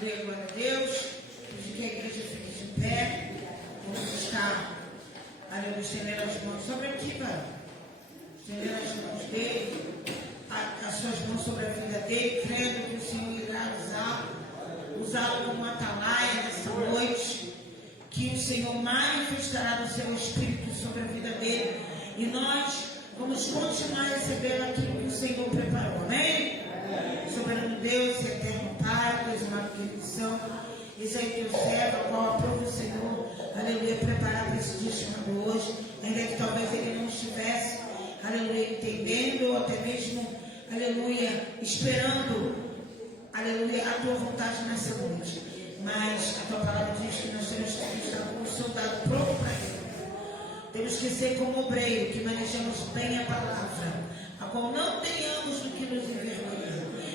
Aleluia, glória a Deus. Pedir que a igreja fique de pé. Vamos estar, aleluia, estendendo as mãos sobre aqui, cara. Estendendo as mãos dele, as suas mãos sobre a vida dele, crendo que o Senhor irá usá-lo como atalaia nessa noite, que o Senhor manifestará no seu espírito sobre a vida dele, e nós vamos continuar recebendo aquilo que o Senhor preparou, amém? Soberano Deus, eterno Pai, Deus amado, querido Santo, esse aí teu servo, a qual aprova o Senhor, aleluia, preparar para esse dia chamado hoje, ainda que talvez ele não estivesse, aleluia, entendendo, ou até mesmo, aleluia, esperando, aleluia, a tua vontade nessa noite. Mas a tua palavra diz que nós temos que estar como um soldado pronto para ele. Temos que ser como obreiro, que manejamos bem a palavra, a qual não tenhamos do que nos envergonhar.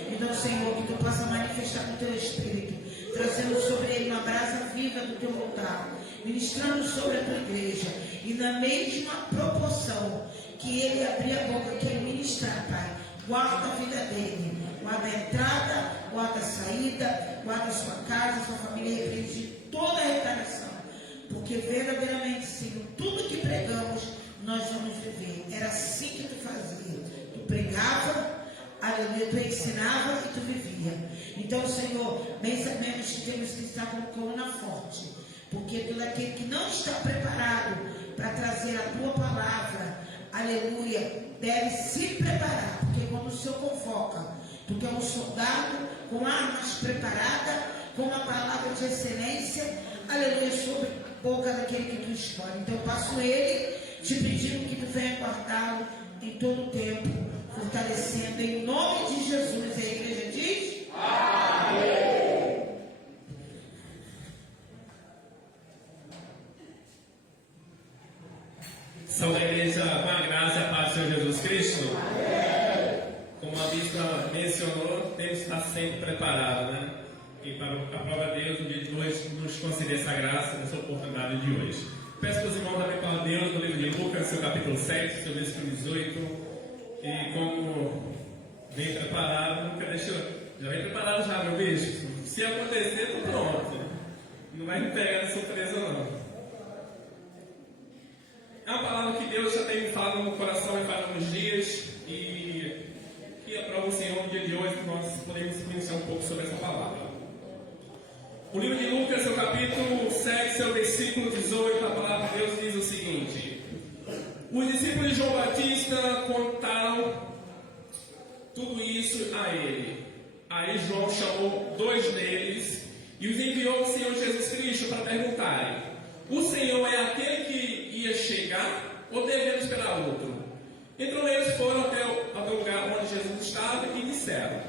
Então, Senhor, que tu possa manifestar no teu espírito, trazendo sobre ele uma brasa viva do teu altar, ministrando sobre a tua igreja, e na mesma proporção que ele abrir a boca, que ele ministrar, Pai, guarda a vida dele, guarda a entrada, guarda a saída, guarda a sua casa, sua família, repreende toda a retaliação, porque verdadeiramente, Senhor, tudo que pregamos, nós vamos viver. Era assim que tu fazia. Tu pregava, aleluia, tu ensinava e tu vivia. Então, Senhor, bem sabemos que temos que estar com coluna forte, porque todo aquele que não está preparado para trazer a tua palavra, aleluia, deve se preparar, porque quando o Senhor convoca, tu que é um soldado com armas preparadas, com uma palavra de excelência, aleluia, sobre a boca daquele que tu escolhe. Então eu passo ele, te pedindo que tu venha guardá-lo em todo o tempo, fortalecendo em nome de Jesus. E a igreja diz: amém. São da igreja com a graça e a paz do Senhor Jesus Cristo. Amém. Como a bispa mencionou, temos que estar sempre preparados, né? E para a prova de Deus, no dia de hoje, nos conceder essa graça, essa oportunidade de hoje. Peço para os irmãos abrirem para Deus no livro de Lucas, seu capítulo 7, seu versículo 18. E como bem preparado, nunca deixou. Já vem preparado já, meu bispo? Se acontecer, estou pronto. Não vai me pegar de surpresa, não. É uma palavra que Deus já tem me falado no coração em vários dias. E que aprova o Senhor no dia de hoje, nós podemos conhecer um pouco sobre essa palavra. O livro de Lucas, seu capítulo 7, seu versículo 18, a palavra de Deus diz o seguinte: os discípulos de João Batista contaram tudo isso a ele. Aí João chamou 2 deles e os enviou ao Senhor Jesus Cristo para perguntarem: o Senhor é aquele que ia chegar ou devemos esperar outro? Então eles foram até o lugar onde Jesus estava e disseram: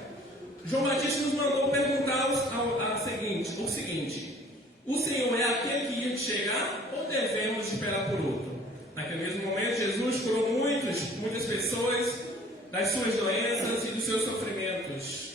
João Batista nos mandou perguntar o seguinte: o Senhor é aquele que ia chegar ou devemos esperar por outro? Naquele mesmo momento, Jesus curou muitas pessoas das suas doenças e dos seus sofrimentos,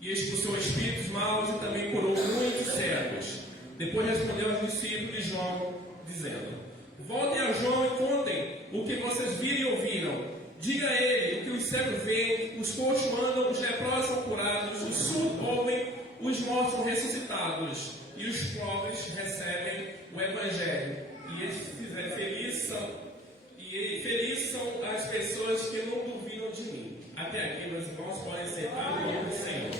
e expulsou espíritos maus e também curou muitos cegos. Depois respondeu aos discípulos de João, dizendo: voltem a João e contem o que vocês viram e ouviram. Diga a ele o que os cegos veem, os coxos andam, os leprosos são curados, os surdos ouvem, os mortos são ressuscitados, e os pobres recebem o Evangelho. E felizes são as pessoas que não duvidam de mim. Até aqui, meus irmãos, podem sentar no nome do Senhor.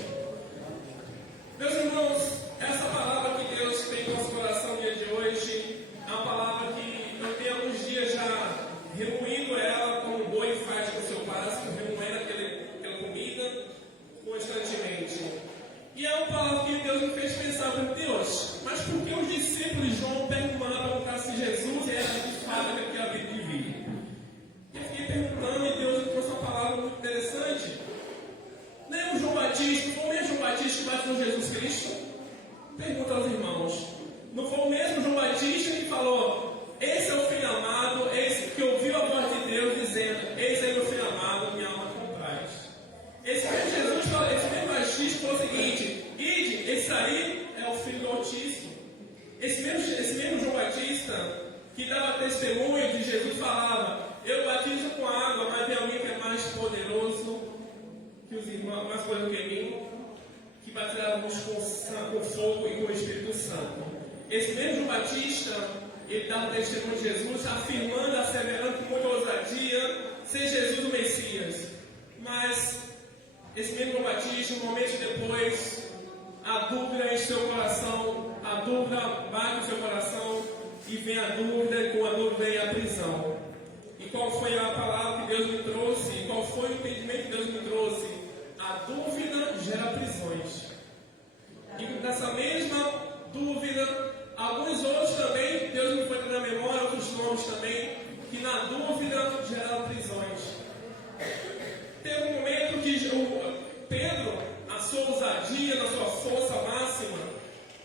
Meus irmãos, essa palavra que Deus tem no nosso coração no dia de hoje é uma palavra que eu tenho alguns dias já remoendo ela, como um boi faz com o seu pasto, remoendo aquela comida constantemente. E é uma palavra que Deus me fez pensar: Deus, mas por que os discípulos de João perguntaram se Jesus era de fato aquele que havia de vir? E eu fiquei perguntando, e Deus me trouxe uma palavra muito interessante. Não é o João Batista, foi o mesmo João Batista que batizou Jesus Cristo? Pergunta aos irmãos: não foi o mesmo João Batista que falou: esse é o filho amado, esse que ouviu a voz de Deus dizendo: esse é meu filho amado, minha alma compraz? Esse mesmo Jesus falou, esse mesmo Batista falou o seguinte: ide, esse aí é o Filho do Altíssimo. Esse mesmo João Batista que dava testemunho de Jesus falava: eu batizo com água, mas tem alguém que é mais poderoso que os irmãos, mais poderoso que mim, que batizávamos com Santo. Esse mesmo João Batista, ele dá um testemunho de Jesus, afirmando, asseverando com muita ousadia ser Jesus o Messias. Mas esse mesmo João Batista, um momento depois, a dúvida enche seu coração, a dúvida bate no seu coração, e vem a dúvida, e com a dúvida vem a prisão. E qual foi a palavra que Deus me trouxe? E qual foi o entendimento que Deus me trouxe? A dúvida gera prisões. E nessa mesma dúvida, alguns outros também, Deus me foi dando na memória, outros nomes também, que na dúvida geraram prisões. Teve um momento que o Pedro, a sua ousadia, na sua força máxima,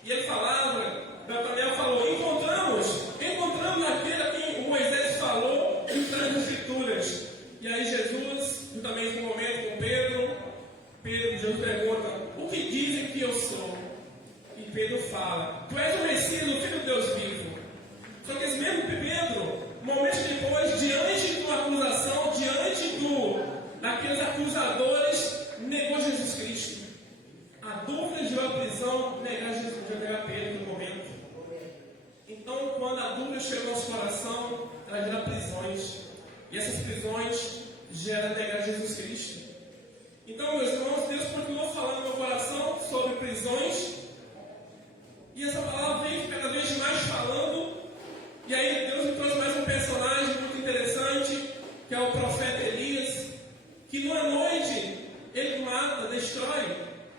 e ele falava, Natanael falou, encontramos aquele a quem o Moisés falou nas Escrituras. E aí Jesus, juntamente com o momento com Pedro, Jesus pergunta, o que dizem que eu sou? E Pedro fala, tu és o Messias, o Filho de Deus vivo. Só que esse mesmo Pedro, momentos depois, diante de uma acusação, daqueles acusadores, negou Jesus Cristo. A dúvida gerou a prisão, negar Pedro no momento. Então, quando a dúvida chega ao nosso coração, ela gera prisões. E essas prisões geram negar Jesus Cristo. Então, meus irmãos, Deus continuou falando no meu coração sobre prisões. E essa palavra vem cada vez mais falando. E aí Deus me trouxe mais um personagem muito interessante, que é o profeta Elias, que numa noite ele mata, destrói,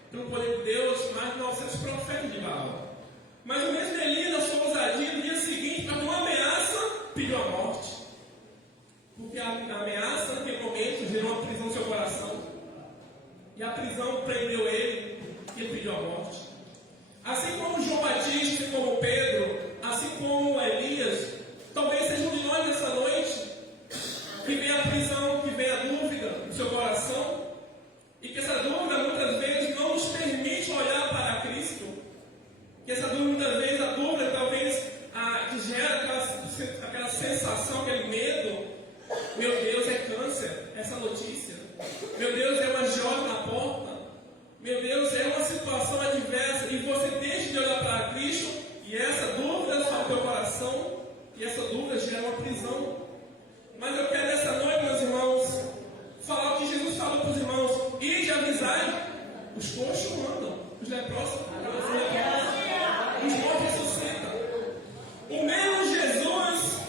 pelo poder de Deus, mais de 900 profetas de Baal. Mas o mesmo Elias, na sua ousadia, no dia seguinte, para uma ameaça, pediu a morte. Porque a ameaça, naquele momento, gerou uma prisão no seu coração. E a prisão prendeu ele, e ele pediu a morte. Assim como João Batista, como Pedro, assim como Elias, talvez seja um de nós nessa noite, que vem a prisão, que vem a dúvida no seu coração, e que essa dúvida muitas vezes não nos permite olhar para Cristo, que essa dúvida muitas vezes, a dúvida talvez que gera aquela sensação, aquele medo, meu Deus, é câncer, essa notícia, meu Deus, é uma agiota na porta, meu Deus, é uma situação adversa, e você deixa de olhar para Cristo, e essa dúvida sai do teu coração, e essa dúvida gera uma prisão. Mas eu quero nessa noite, meus irmãos, falar o que Jesus falou para os irmãos, e de avisar, os coxos andam, os leprosos os mortos ressuscitam. O mesmo Jesus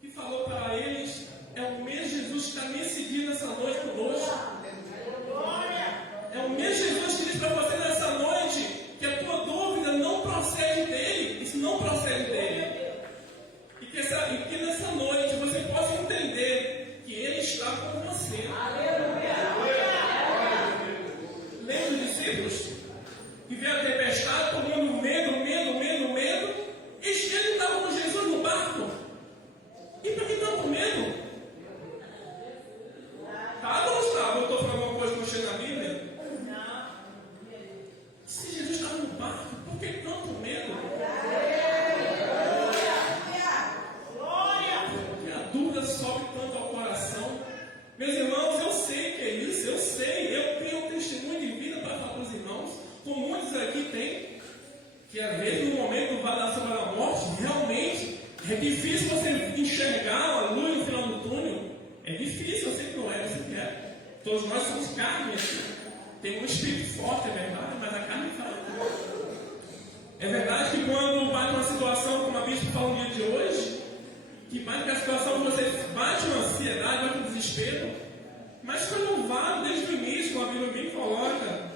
que falou para eles, é o mesmo Jesus que está nesse dia, nessa noite conosco. É o mesmo Jesus que diz para você nessa noite que a tua dúvida não procede dele, isso não procede dele. E que nessa noite você possa entender que ele está com você. Lembra dos discípulos que veio a tempestade, todo mundo medo, e ele estava com Jesus no barco. E para que tanto medo? Estava ou não estava? Eu estou falando alguma coisa que eu achei na Bíblia? Se Jesus estava no barco, por que tanto medo? Porque a dúvida sobe tanto ao coração. Meus irmãos, eu sei que é isso, eu sei. Eu tenho um testemunho de vida para falar para os irmãos, como muitos aqui têm, que às vezes no momento do vale da sombra da morte, realmente é difícil você enxergar a luz no final do túnel. É difícil, eu sei que não é, você quer. Todos nós somos carne, tem um espírito forte, é verdade, mas a carne fala. É verdade que quando bate uma situação, como a bispo fala no dia de hoje, que bate a situação que você bate uma ansiedade, bate um desespero, mas foi louvado desde o início, como a Bíblia bem coloca,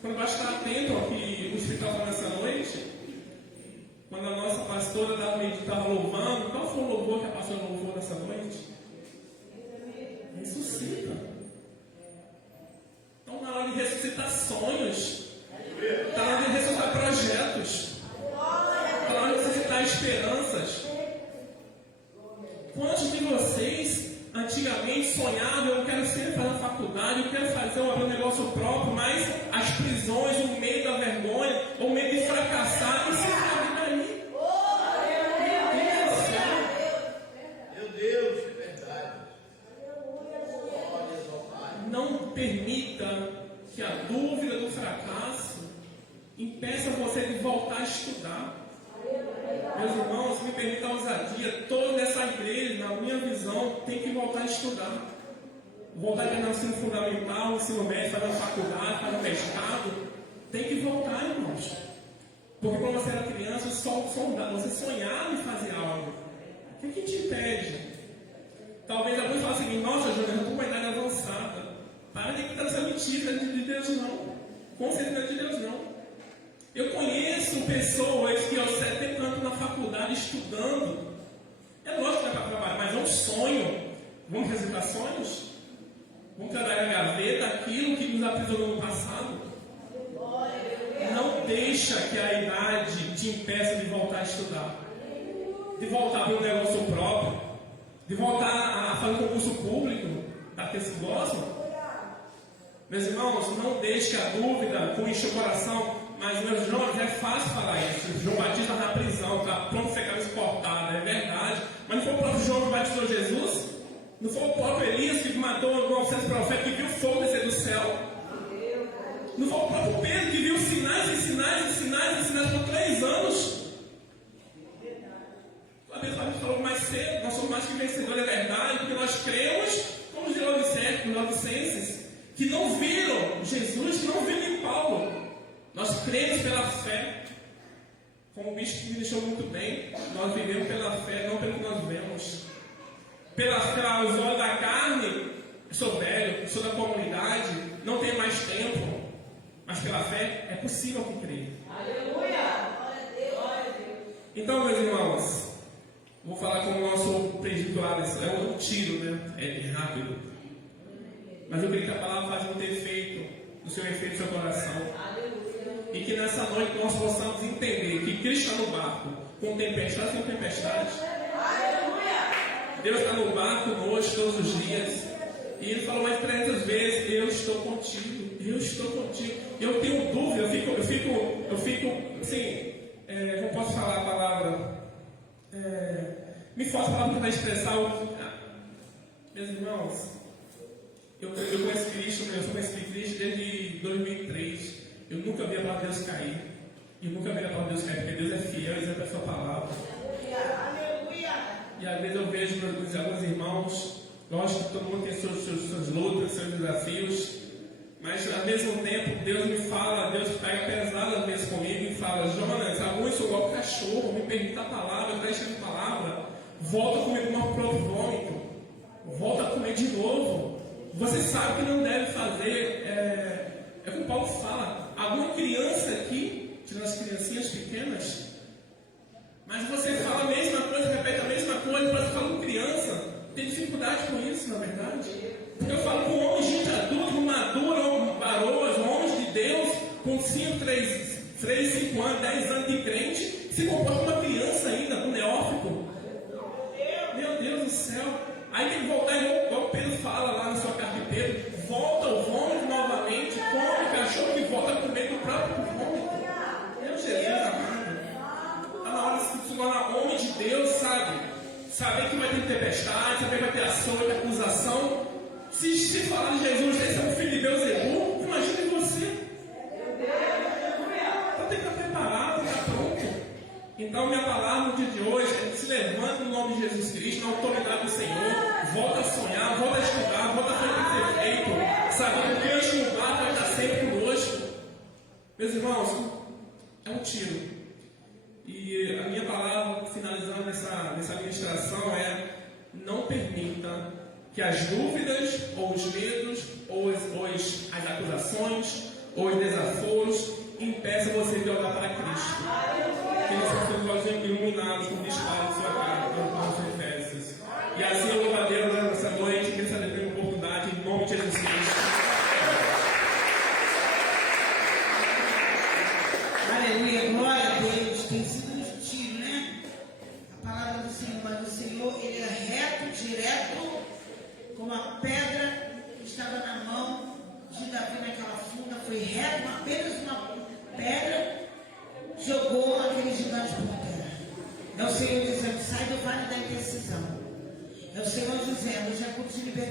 quando basta estar atento ao que o Espírito falou nessa noite, quando a nossa pastora estava louvando, qual foi o louvor que a pastora louvou nessa noite? Ressuscita. Então, na hora de ressuscitar sonhos, está na hora de ressuscitar projetos, está na hora de ressuscitar esperanças. Quantos de vocês antigamente sonhavam, eu quero sempre fazer faculdade, eu quero fazer um negócio próprio, mas as prisões, o medo da vergonha, o medo de fracassar, e se cabe daí? Meu Deus, é verdade. Não permita que a dúvida do fracasso impeça você de voltar a estudar. Meus irmãos, me permita a ousadia, toda essa igreja, na minha visão, tem que voltar a estudar. Voltar a ter no ensino fundamental, ensino médio, fazer uma faculdade, fazer um mestrado. Tem que voltar, irmãos. Porque quando você era criança, você sonhava em fazer algo. O que te impede? Talvez alguns falem assim, nossa, Júnior, eu estou com uma idade avançada. Para de estar essa mentira de Deus não. Com certeza de Deus não. Eu conheço pessoas que aos 70 anos na faculdade estudando. É lógico que é para trabalhar, mas é um sonho. Vamos realizar sonhos? Vamos trabalhar na gaveta aquilo que nos aprisionou no passado. Não deixa que a idade te impeça de voltar a estudar, de voltar para um negócio próprio, de voltar a fazer um concurso público, daquele que gostam. Meus irmãos, não deixe a dúvida encher o coração. Mas, meus irmãos, é fácil falar isso. João Batista está na prisão, está pronto para ser transportado, é verdade. Mas não foi o próprio João que batizou Jesus? Não foi o próprio Elias que matou 900 profetas, que viu fogo descer do céu? Não foi o próprio Pedro que viu sinais e sinais e sinais e sinais por 3 anos? A Bíblia falou mais cedo, nós somos mais que vencedores, é verdade, porque nós cremos, como os Laodicenses, que não viram Jesus, que não viram em Paulo. Nós cremos pela fé. Como o bicho me deixou muito bem, nós vivemos pela fé, não pelo que nós vemos. Pelos olhos da carne, eu sou velho, sou da comunidade, não tenho mais tempo. Mas pela fé é possível que creia. Aleluia! Glória a Deus! Então, meus irmãos, vou falar com o nosso presbítero Alisson. É um tiro, né? É rápido. Mas eu queria que a palavra faça um efeito no seu efeito, no seu coração. E que nessa noite nós possamos entender que Cristo está no barco, com tempestade e sem tempestade. Deus está no barco conosco todos os dias. E Ele falou mais de 300 vezes: eu estou contigo, eu estou contigo. Eu tenho dúvida, eu fico assim, não posso falar a palavra. Me falta a palavra para expressar o. Meus irmãos, eu conheço Cristo, eu sou conhecido de Cristo desde 2003. Eu nunca vi a palavra de Deus cair. Eu nunca vi a palavra de Deus cair, porque Deus é fiel, Ele é a sua palavra. E às vezes eu vejo alguns irmãos, lógico que todo mundo tem suas lutas, seus desafios, mas ao mesmo tempo Deus me fala, Deus pega pesado às vezes comigo e fala: Jonas, alguns são igual cachorro, me permita a palavra, deixa a palavra, volta a comer o próprio vômito, volta a comer de novo. Você sabe que não deve fazer, é como Paulo fala, alguma criança aqui, tirando as criancinhas pequenas, mas você fala a mesma coisa, repete a mesma coisa, mas fala com criança, tem dificuldade com isso, na verdade. Porque eu falo com homens, gente adulta, madura, varoas, homens de Deus, com 5, 3, 5 anos, 10 anos de crente, se comporta como uma criança ainda, um neófito. Meu Deus do céu. Aí tem que voltar, igual o Pedro fala lá na sua carta de Pedro, volta ao vômito novamente, come o cachorro que volta a comer do próprio vômito. Meu Jesus amado. Está na hora de se tornar homem de Deus, sabe? Saber que vai ter tempestade, saber que vai ter ação, vai ter acusação. Se falar de Jesus, esse é um filho de Deus, imagine você. Então tem que estar preparado, está pronto. Então minha palavra no dia de hoje é: se levanta no nome de Jesus Cristo, na autoridade do Senhor, volta a sonhar, volta a estudar, volta a fazer o que ser feito, sabendo que Cristo no barco vai estar sempre conosco. Meus irmãos, é um tiro. E a minha palavra, finalizando nessa ministração, é: não permita que as dúvidas, ou os medos, ou as acusações, ou os desaforos impeçam você de olhar para Cristo. Que nós somos olhos iluminados com o disparo de sua cara, como os Efésios. E assim eu louvo a Deus nessa noite, que essa oportunidade, em nome de Jesus Cristo. Aleluia, glória a Deus. Tem sido um tiro, né? A palavra do Senhor, mas o Senhor, Ele é reto, direto, como a pedra que estava na mão de Davi naquela funda, foi reto, apenas uma pedra jogou aquele gigante por terra. É o Senhor dizendo: sai do vale da indecisão. É o Senhor dizendo: já pude libertar.